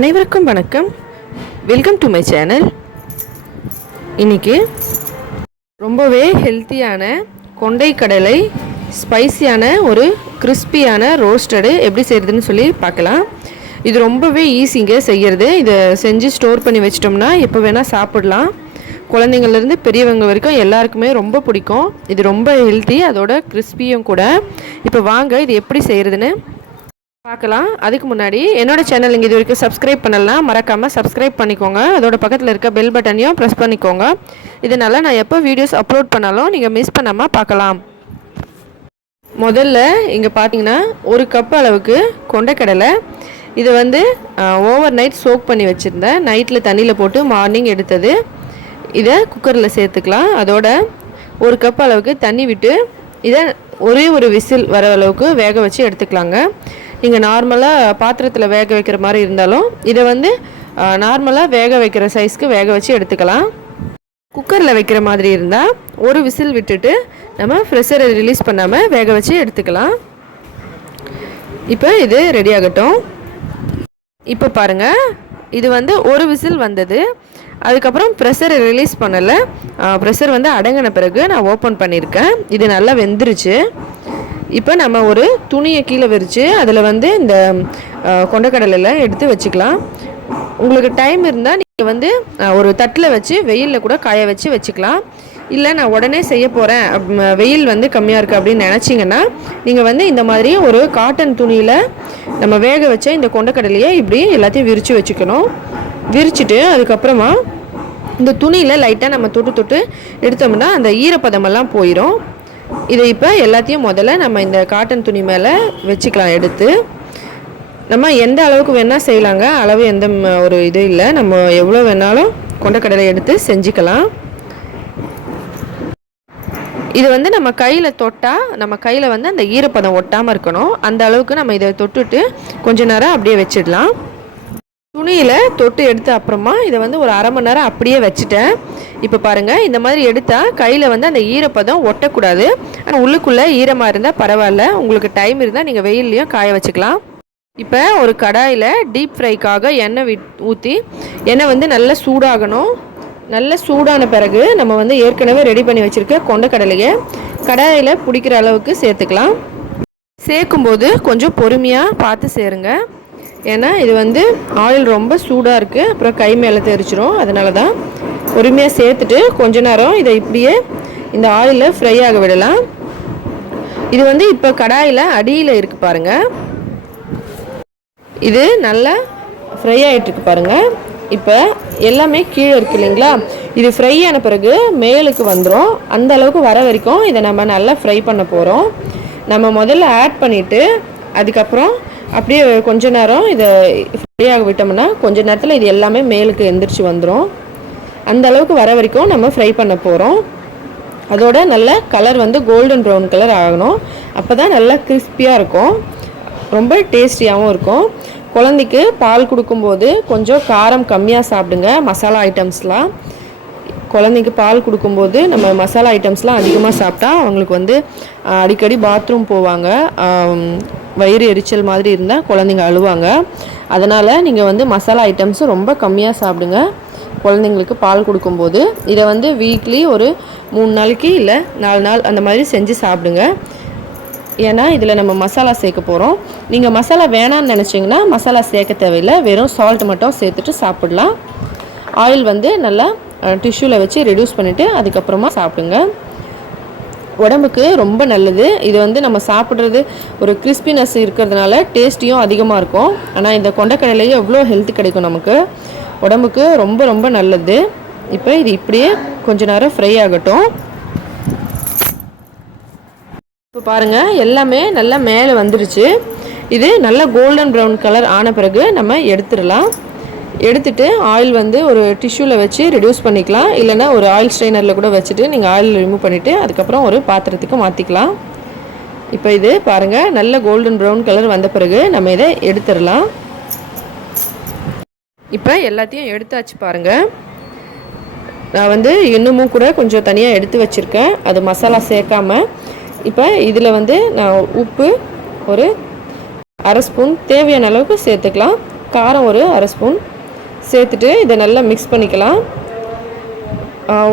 அனைவருக்கும் வணக்கம். Welcome to my channel. இன்றைக்கி ரொம்பவே ஹெல்த்தியான கொண்டைக்கடலை ஸ்பைசியான ஒரு கிறிஸ்பியான ரோஸ்டடு எப்படி செய்கிறதுன்னு சொல்லி பார்க்கலாம். இது ரொம்பவே ஈஸிங்க செய்கிறது. இதை செஞ்சு ஸ்டோர் பண்ணி வச்சிட்டோம்னா எப்போ வேணால் சாப்பிடலாம். குழந்தைங்கள்லேருந்து பெரியவங்க வரைக்கும் எல்லாருக்குமே ரொம்ப பிடிக்கும். இது ரொம்ப ஹெல்த்தி, அதோட கிறிஸ்பியும் கூட. இப்போ வாங்க இது எப்படி செய்கிறதுன்னு பார்க்கலாம். அதுக்கு முன்னாடி என்னோட சேனல் நீங்கள் இது வரைக்கும் சப்ஸ்கிரைப் பண்ணலாம், மறக்காமல் சப்ஸ்கிரைப் பண்ணிக்கோங்க. அதோட பக்கத்தில் இருக்க பெல் பட்டனையும் ப்ரெஸ் பண்ணிக்கோங்க. இதனால் நான் எப்போ வீடியோஸ் அப்லோட் பண்ணாலும் நீங்கள் மிஸ் பண்ணாமல் பார்க்கலாம். முதல்ல இங்கே பார்த்தீங்கன்னா 1 கப் அளவுக்கு கொண்டைக்கடலை. இது ஓவர் நைட் சோக் பண்ணி வச்சுருந்தேன். நைட்டில் தண்ணியில் போட்டு மார்னிங் எடுத்தது. இதை குக்கரில் சேர்த்துக்கலாம். அதோட 1 கப் அளவுக்கு தண்ணி விட்டு இதை ஒரே ஒரு விசில் வர அளவுக்கு வேக வச்சு எடுத்துக்கலாங்க. நீங்கள் நார்மலாக பாத்திரத்தில் வேக வைக்கிற மாதிரி இருந்தாலும் இதை நார்மலாக வேக வைக்கிற சைஸ்க்கு வேக வச்சு எடுத்துக்கலாம். குக்கரில் வைக்கிற மாதிரி இருந்தால் ஒரு விசில் விட்டுட்டு நம்ம ப்ரெஷரை ரிலீஸ் பண்ணாமல் வேக வச்சு எடுத்துக்கலாம். இப்போ இது ரெடி ஆகட்டும். இப்போ பாருங்கள், இது ஒரு விசில் வந்தது. அதுக்கப்புறம் ப்ரெஷரை ரிலீஸ் பண்ணலை. ப்ரெஷர் அடங்கின பிறகு நான் ஓப்பன் பண்ணியிருக்கேன். இது நல்லா வெந்துருச்சு. இப்போ நம்ம ஒரு துணியை கீழே விரித்து அதில் இந்த கொண்டைக்கடலையில் எடுத்து வச்சுக்கலாம். உங்களுக்கு டைம் இருந்தால் நீங்கள் ஒரு தட்டில் வச்சு வெயிலில் கூட காய வச்சு வச்சுக்கலாம். இல்லை நான் உடனே செய்ய போகிறேன், வெயில் கம்மியாக இருக்குது அப்படின்னு நினச்சிங்கன்னா நீங்கள் இந்த மாதிரி ஒரு காட்டன் துணியில் நம்ம வேக வச்ச இந்த கொண்டைக்கடலையை இப்படி எல்லாத்தையும் விரித்து வச்சுக்கணும். விரிச்சிட்டு அதுக்கப்புறமா இந்த துணியில் லைட்டாக நம்ம தொட்டு எடுத்தோம்னா அந்த ஈரப்பதமெல்லாம் போயிடும். இதை இப்போ எல்லாத்தையும் முதல்ல நம்ம இந்த காட்டன் துணி மேலே வச்சுக்கலாம். எடுத்து நம்ம எந்த அளவுக்கு வேணால் செய்யலாங்க. அளவு எந்த ஒரு இது இல்லை. நம்ம எவ்வளோ வேணாலும் கொண்டைக்கடலை எடுத்து செஞ்சுக்கலாம். இது நம்ம கையில் தொட்டால் நம்ம கையில் அந்த ஈரப்பதம் ஒட்டாமல் இருக்கணும். அந்த அளவுக்கு நம்ம இதை தொட்டுட்டு கொஞ்ச நேரம் அப்படியே வச்சிடலாம். துணியில் தொட்டு எடுத்த அப்புறமா இதை ஒரு அரை மணி நேரம் அப்படியே வச்சுட்டேன். இப்போ பாருங்கள், இந்த மாதிரி எடுத்தால் கையில் அந்த ஈரப்பதம் ஒட்டக்கூடாது. ஆனால் உள்ளுக்குள்ளே ஈரமாக இருந்தால் பரவாயில்ல. உங்களுக்கு டைம் இருந்தால் நீங்கள் வெயில்லையும் காய வச்சுக்கலாம். இப்போ ஒரு கடாயில் டீப் ஃப்ரைக்காக எண்ணெய் ஊற்றி எண்ணெய் நல்லா சூடாகணும். நல்லா சூடான பிறகு நம்ம ஏற்கனவே ரெடி பண்ணி வச்சுருக்க கொண்டைக்கடலையை கடாயில் பிடிக்கிற அளவுக்கு சேர்த்துக்கலாம். சேர்க்கும்போது கொஞ்சம் பொறுமையாக பார்த்து சேருங்க. ஏன்னா இது ஆயில் ரொம்ப சூடாக இருக்குது, அப்புறம் கை மேலே தெரிச்சிரும். அதனால தான் பொறுமையாக சேர்த்துட்டு கொஞ்ச நேரம் இதை இப்படியே இந்த ஆயிலில் ஃப்ரை ஆக விடலாம். இது இப்போ கடாயில் அடியில் இருக்குது பாருங்கள். இது நல்லா ஃப்ரை ஆகிட்டுருக்கு பாருங்கள். இப்போ எல்லாமே கீழே இருக்குது இல்லைங்களா? இது ஃப்ரை ஆன பிறகு மேலுக்கு வந்துடும். அந்த அளவுக்கு வர வரைக்கும் இதை நம்ம நல்லா ஃப்ரை பண்ண போகிறோம். நம்ம முதல்ல ஆட் பண்ணிவிட்டு அதுக்கப்புறம் அப்படியே கொஞ்ச நேரம் இதை ஃப்ரை ஆக விட்டோம்னா கொஞ்ச நேரத்தில் இது எல்லாமே மேலுக்கு எந்திரிச்சு வந்துடும். அந்த அளவுக்கு வர வரைக்கும் நம்ம ஃப்ரை பண்ண போகிறோம். அதோட நல்ல கலர் கோல்டன் ப்ரௌன் கலர் ஆகணும். அப்போ தான் நல்லா கிறிஸ்பியாக இருக்கும், ரொம்ப டேஸ்டியாகவும் இருக்கும். குழந்தைக்கு பால் கொடுக்கும்போது கொஞ்சம் காரம் கம்மியாக சாப்பிடுங்க. மசாலா ஐட்டம்ஸ்லாம் குழந்தைக்கு பால் கொடுக்கும்போது நம்ம மசாலா ஐட்டம்ஸ்லாம் அதிகமாக சாப்பிட்டா அவங்களுக்கு அடிக்கடி பாத்ரூம் போவாங்க, வயிறு எரிச்சல் மாதிரி இருந்தால் குழந்தைங்க அழுவாங்க. அதனால் நீங்கள் மசாலா ஐட்டம்ஸு ரொம்ப கம்மியாக சாப்பிடுங்க குழந்தைங்களுக்கு பால் கொடுக்கும்போது. இதை வீக்லி ஒரு 3 நாளைக்கு இல்லை 4 நாள் அந்த மாதிரி செஞ்சு சாப்பிடுங்க. ஏன்னா இதில் நம்ம மசாலா சேர்க்க போகிறோம். நீங்கள் மசாலா வேணான்னு நினச்சிங்கன்னா மசாலா சேர்க்க தேவையில்லை, வெறும் சால்ட் மட்டும் சேர்த்துட்டு சாப்பிடலாம். ஆயில் நல்லா டிஷ்யூவில் வச்சு ரெடியூஸ் பண்ணிவிட்டு அதுக்கப்புறமா சாப்பிடுங்க. உடம்புக்கு ரொம்ப நல்லது. இது நம்ம சாப்பிட்றது ஒரு கிறிஸ்பினஸ் இருக்கிறதுனால டேஸ்டியும் அதிகமாக இருக்கும். ஆனால் இந்த கொண்டைக்கடலையே எவ்வளோ ஹெல்த் கிடைக்கும் நமக்கு, உடம்புக்கு ரொம்ப ரொம்ப நல்லது. இப்போ இது இப்படியே கொஞ்ச நேரம் ஃப்ரை ஆகட்டும். இப்போ பாருங்கள், எல்லாமே நல்லா மேலே வந்துடுச்சு. இது நல்லா கோல்டன் ப்ரௌன் கலர் ஆன பிறகு நம்ம எடுத்துடலாம். எடுத்துட்டு ஆயில் ஒரு டிஷ்யூவில் வச்சு ரெடியூஸ் பண்ணிக்கலாம். இல்லைனா ஒரு ஆயில் ஸ்ட்ரெயினரில் கூட வச்சுட்டு நீங்கள் ஆயில் ரிமூவ் பண்ணிவிட்டு அதுக்கப்புறம் ஒரு பாத்திரத்துக்கு மாற்றிக்கலாம். இப்போ இது பாருங்கள், நல்ல கோல்டன் ப்ரௌன் கலர் வந்த பிறகு நம்ம இதை எடுத்துடலாம். இப்போ எல்லாத்தையும் எடுத்தாச்சு பாருங்கள். நான் இன்னமும் கூட கொஞ்சம் தனியாக எடுத்து வச்சுருக்கேன், அது மசாலா சேர்க்காமல். இப்போ இதில் நான் உப்பு ஒரு 1/2 ஸ்பூன் தேவையான அளவுக்கு சேர்த்துக்கலாம். காரம் ஒரு அரை ஸ்பூன் சேர்த்துட்டு இதை நல்லா மிக்ஸ் பண்ணிக்கலாம்.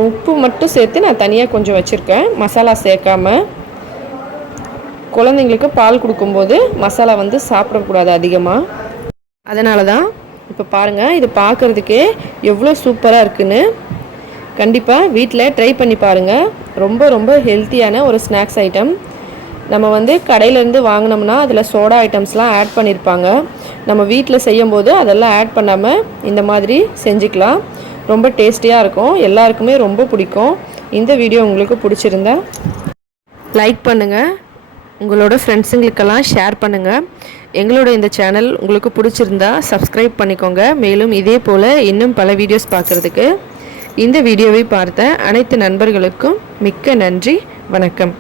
உப்பு மட்டும் சேர்த்து நான் தனியாக கொஞ்சம் வச்சுருக்கேன், மசாலா சேர்க்காமல். குழந்தைங்களுக்கு பால் கொடுக்கும்போது மசாலா வந்து சாப்பிடக்கூடாது அதிகமாக, அதனால தான். இப்போ பாருங்கள், இது பார்க்குறதுக்கே எவ்வளோ சூப்பராக இருக்குன்னு. கண்டிப்பாக வீட்டில் ட்ரை பண்ணி பாருங்கள். ரொம்ப ரொம்ப ஹெல்த்தியான ஒரு ஸ்நாக்ஸ் ஐட்டம். நம்ம வந்து கடையிலேருந்து வாங்கினோம்னா அதில் சோடா ஐட்டம்ஸ்லாம் ஆட் பண்ணியிருப்பாங்க. நம்ம வீட்டில் செய்யும்போது அதெல்லாம் ஆட் பண்ணாமல் இந்த மாதிரி செஞ்சுக்கலாம். ரொம்ப டேஸ்டியாக இருக்கும், எல்லாருக்குமே ரொம்ப பிடிக்கும். இந்த வீடியோ உங்களுக்கு பிடிச்சிருந்தா லைக் பண்ணுங்கள், உங்களோட ஃப்ரெண்ட்ஸுங்களுக்கெல்லாம் ஷேர் பண்ணுங்கள். எங்களோட இந்த சேனல் உங்களுக்கு பிடிச்சிருந்தா சப்ஸ்கிரைப் பண்ணிக்கோங்க. மேலும் இதே போல் இன்னும் பல வீடியோஸ் பார்க்குறதுக்கு இந்த வீடியோவை பார்த்த அனைத்து நண்பர்களுக்கும் மிக்க நன்றி. வணக்கம்.